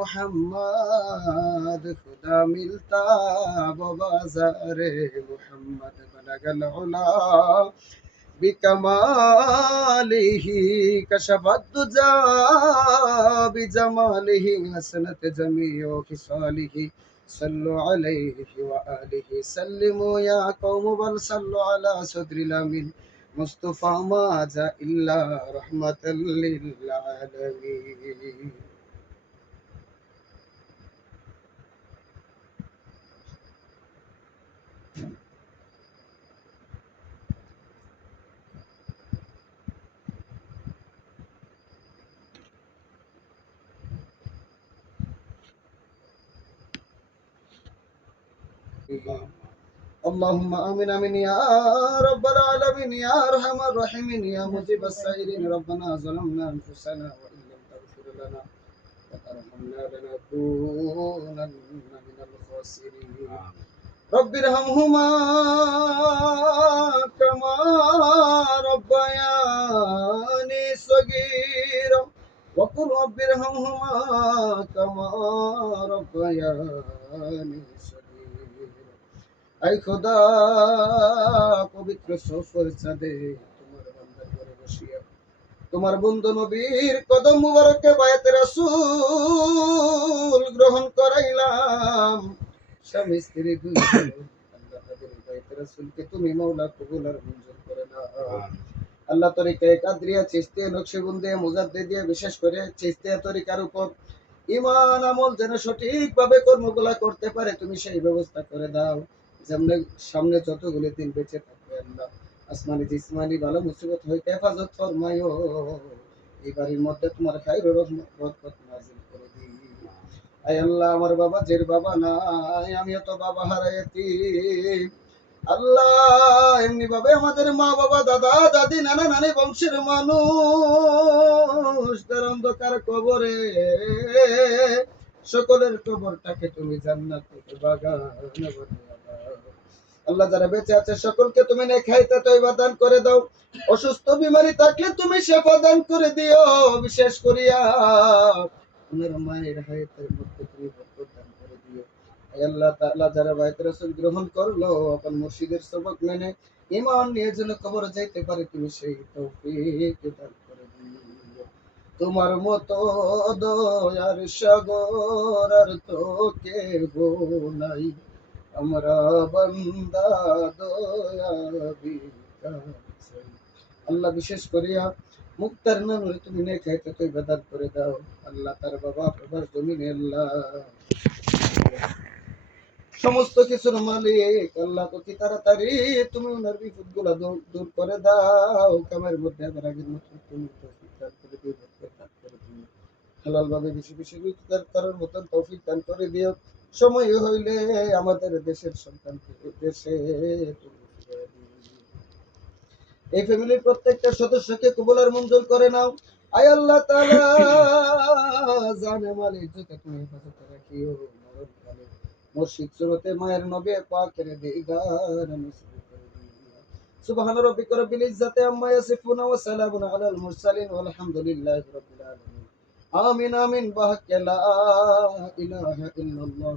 محمد خدا ملتا ببازار محمد بلغ العلا بكماله كشف الدجى بجماله حسنت جميع خصاله صلوا عليه وآله سلموا يا قوم بل صلوا على صدر الأمين مصطفى ما جاء إلا رحمة للعالمين اللهم آمين آمين. يا رب العالمين يا أرحم الراحمين يا مجيب السائلين. ربنا ظلمنا أنفسنا وإن لم تغفر لنا وترحمنا لنكونن من الخاسرين. رب ارحمهما كما ربياني صغيرا وقل رب ارحمهما كما ربياني صغيرا I খোদা পবিত্র সফর চাঁদে তোমার বান্দার ঘরে বসিয়া তোমার বন্ধু নবীর কদম মুবারকে বায়াতে রাসূল গ্রহণ করাইলাম স্বামী স্ত্রী দুই রাসূলকে তুমি মাওলা কবুল আর মঞ্জুর করে নাও। আল্লাহ তরিকায় কাদরিয়া চিস্তিয়া নকশবন্দিয়া মুজাদ্দিদিয়া বিশেষ করে চিস্তিয়া তরিকার উপর ইমান আমল যেন সঠিকভাবে কর্মগুলা করতে পারে তুমি সেই ব্যবস্থা করে দাও। যেমন সামনে যতগুলি দিন বেঁচে থাকবে আল্লাহ। আসমানি জিসমানি ভালো মুসিবত হইতে হেফাজত ফরমাইও এই বাড়ির মধ্যে তোমার খাইর রহমত নাজিল আল্লাহ আমার বাবা জের বাবা নাই, আমিও তো বাবা হারাইতি আল্লাহ, এমনি ভাবে আমাদের মা বাবা, দাদা, দাদি, নানা, নানি বংশের মানুষ, তার অন্ধকার কবরে সকলের কবরটাকে তুমি জান্নাত বাগান আল্লাহ যারা বেঁচে আছে সকলকে তুমি নেখাইতে তৈবা দান করে দাও। অসুস্থ, বিমারি থাকলে তুমি সেবা দান করে দিও, বিশেষ করিয়া। মায়ের হায়াতের মধ্যে তুমি বরকত দান করে দিও আল্লাহ তাআলা যারা রাসূল গ্রহণ করল সবক মেনে নিয়ে যেন যাইতে পারে তুমি সেই তৌফিক দান করে দিও তোমার মতো দয়ার সাগর আর তো নাই আমরা বান্দা দয়া আল্লাহ বিশেষ করিয়া মুক্তার নামে তুমি নে খাইতে তুই বেদার করে দাও। আল্লাহ তার বাবা বাবার জমিনে আল্লাহ। সমস্ত কিছুর মালিক, আল্লাহ অতি তাড়াতাড়ি তুমি ওনার বিপদগুলা দূর করে দাও। কামের মধ্যে আবার আগের মতো তুমি হালাল ভাবে বেশি বেশি রোজগার করার মতন তৌফিক দান করে দিও। সময় হইলে আমাদের দেশের সন্তানকে দেশে। এই ফ্যামিলির প্রত্যেকটা সদস্যকে কবুলার মঞ্জুর করে নাও। আয় আল্লাহ জানে তুমি হেফাজতে রাখিও সুরতে মায়ের নবে পাকের সুবহান রব্বিল আম্মা ওয়া সালামুন আলাল মুরসালিন, ওয়ালহামদুলিল্লাহি রাব্বিল আলামিন। আমিন আমিন, বাহাক্কে লা ইলাহা ইল্লাল্লাহ।